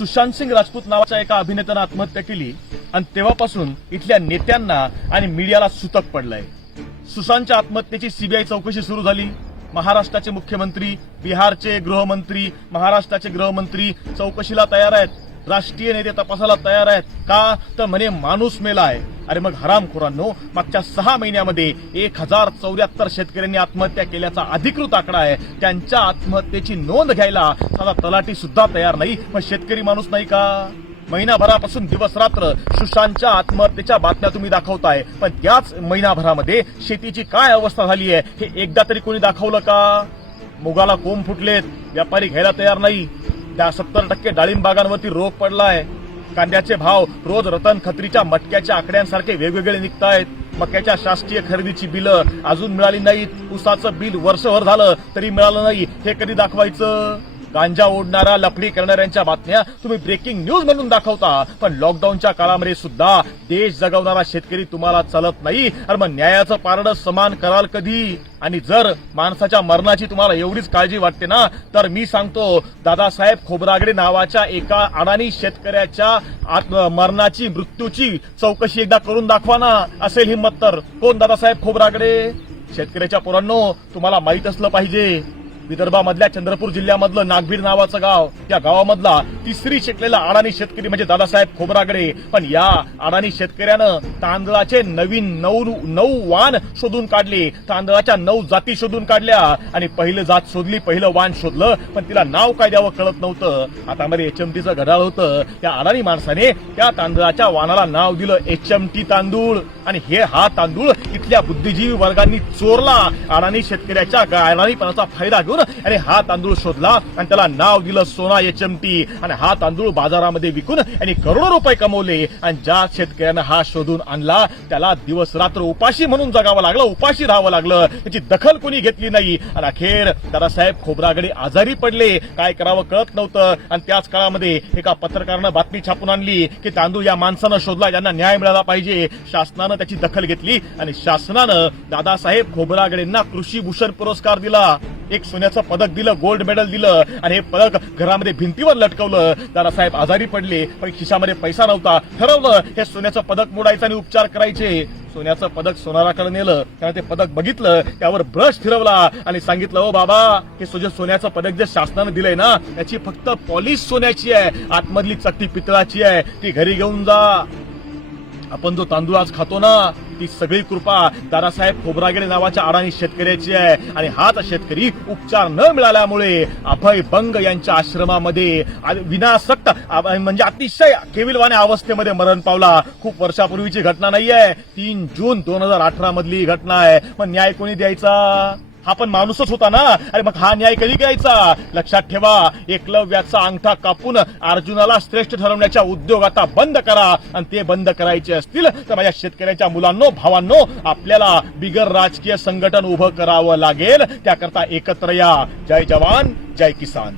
सुशांत सिंग राजपूत नावाच्या एका अभिनेत्यानं आत्महत्या केली आणि तेव्हापासून इथल्या नेत्यांना आणि मीडियाला सुतक पडलंय। सुशांतच्या आत्महत्येची सीबीआय चौकशी सुरू झाली। महाराष्ट्राचे मुख्यमंत्री, बिहारचे गृहमंत्री, महाराष्ट्राचे गृहमंत्री चौकशीला तयार आहेत। राष्ट्रीय नेते तपासाला तयार आहेत। का तर म्हणे माणूस मेला आहे। अरे मग हरामखोरांनो, मागच्या 6 महिन्यामध्ये 1074 शेतकऱ्यांनी आत्महत्या केल्याचा अधिकृत आकडा आहे। त्यांच्या आत्महत्येची नोंद घ्यायला साधा तलाठी सुद्धा तयार नाही, मग शेतकरी माणूस नाही का? महिनाभरापासून दिवस रात्र सुशांतच्या आत्महत्येच्या बातम्या तुम्ही दाखवताय, पण त्याच महिनाभरामध्ये शेतीची काय अवस्था झाली आहे हे एकदा तरी कोणी दाखवलं का? मुगाला कोंब फुटलेत, व्यापारी घ्यायला तयार नाही। त्या 70% डाळिंब बागांवरती रोग पडलाय। कांद्याचे भाव रोज रतन खत्रीच्या मटक्याच्या आकड्यांसारखे वेगवेगळे निघतायत। मक्याच्या शासकीय खरेदीची बिलं अजून मिळाली नाहीत। ऊसाचं बिल वर्षभर झालं तरी मिळालं नाही, हे कधी दाखवायचं? गांजा ओढणारा, लफडी करणाऱ्यांच्या बातम्या तुम्ही ब्रेकिंग न्यूज म्हणून दाखवता, पण लॉकडाऊनच्या काळामध्ये सुद्धा देश जगवणारा शेतकरी तुम्हाला चालत नाही। अरे मग न्यायाचं पारडं समान कराल कधी? आणि जर माणसाच्या मरणाची तुम्हाला एवढीच काळजी वाटते ना, तर मी सांगतो, दादासाहेब खोब्रागडे नावाच्या एका अडाणी शेतकऱ्याच्या मरणाची, मृत्यूची चौकशी एकदा करून दाखवा ना। असेल हिंमत तर कोण दादासाहेब खोब्रागडे? शेतकऱ्याच्या पोरांनो, तुम्हाला माहित असलं पाहिजे, विदर्भामधल्या चंद्रपूर जिल्ह्यामधलं नागभीड नावाचं गाव, त्या गावामधला तिसरी शिकलेला अडाणी शेतकरी म्हणजे दादासाहेब खोब्रागडे। पण या अडाणी शेतकऱ्यानं तांदळाचे नवीन 9 वाण शोधून काढले, तांदळाच्या 9 जाती शोधून काढल्या आणि पहिलं जात शोधली, पहिलं वाण शोधलं, पण तिला नाव काय द्यावं कळत नव्हतं। आता मध्ये HMTचं घड्याळ होतं, त्या अडाणी माणसाने त्या तांदळाच्या वाणाला नाव दिलं HMT तांदूळ। आणि हा तांदूळ इथल्या बुद्धिजीवी वर्गांनी चोरला, अडाणी शेतकऱ्याच्या अडाणीपणाचा फायदा घेऊन आणि हा तांदूळ शोधला आणि त्याला नाव दिलं सोना HMT। आणि हा तांदूळ बाजारामध्ये विकून आणि करोडो रुपये कमवले। आणि ज्या शेतकऱ्यानं हा शोधून आणला त्याला दिवस रात्र उपाशी म्हणून जगावं लागलं, उपाशी राहावं लागलं, त्याची दखल कोणी घेतली नाही। आणि अखेर दादासाहेब खोब्रागडे आजारी पडले, काय करावं कळत नव्हतं। आणि त्याच काळामध्ये एका पत्रकारानं बातमी छापून आणली की तांदूळ या माणसानं शोधला, ज्यांना न्याय मिळाला पाहिजे। शासनानं त्याची दखल घेतली आणि शासनानं दादासाहेब खोब्रागडेंना कृषी भूषण पुरस्कार दिला, एक सोन्याचं पदक दिलं, गोल्ड मेडल दिलं आणि हे पदक घरामध्ये भिंतीवर लटकवलं। दादासाहेब आजारी पडले, पण खिशामध्ये पैसा नव्हता। ठरवलं हे सोन्याचं पदक मोडायचं आणि उपचार करायचे। सोन्याचं पदक सोनाराकडे नेलं, त्याने ते पदक बघितलं, त्यावर ब्रश फिरवला आणि सांगितलं, ओ बाबा, हे सोन्याचं पदक जे शासनानं दिलंय ना, त्याची फक्त पॉलिश सोन्याची आहे, आतमधली चकती पितळाची आहे, ती घरी घेऊन जा। आपण जो तांदूळ आज खातो ना, ती सगळी कृपा दादासाहेब खोब्रागडे नावाच्या अडाणी शेतकऱ्याची आहे। आणि हाच शेतकरी उपचार न मिळाल्यामुळे अभय बंग यांच्या आश्रमामध्ये विनासक्त म्हणजे अतिशय केविलवाण्या अवस्थेमध्ये मरण पावला। खूप वर्षापूर्वीची घटना नाहीये, 3 जून 2018 मधली घटना आहे। पण न्याय कोणी द्यायचा? हा पण माणूसच होता ना। अरे मग हा न्याय कधी द्यायचा? लक्षात ठेवा, एकलव्याचा अंगठा कापून अर्जुनाला श्रेष्ठ ठरवण्याच्या उद्योग आता बंद करा। आणि ते बंद करायचे असतील तर माझ्या शेतकऱ्यांच्या मुलांनो, भावांनो, आपल्याला बिगर राजकीय संघटन उभं करावं लागेल। त्याकरता एकत्र या। जय जवान, जय किसान।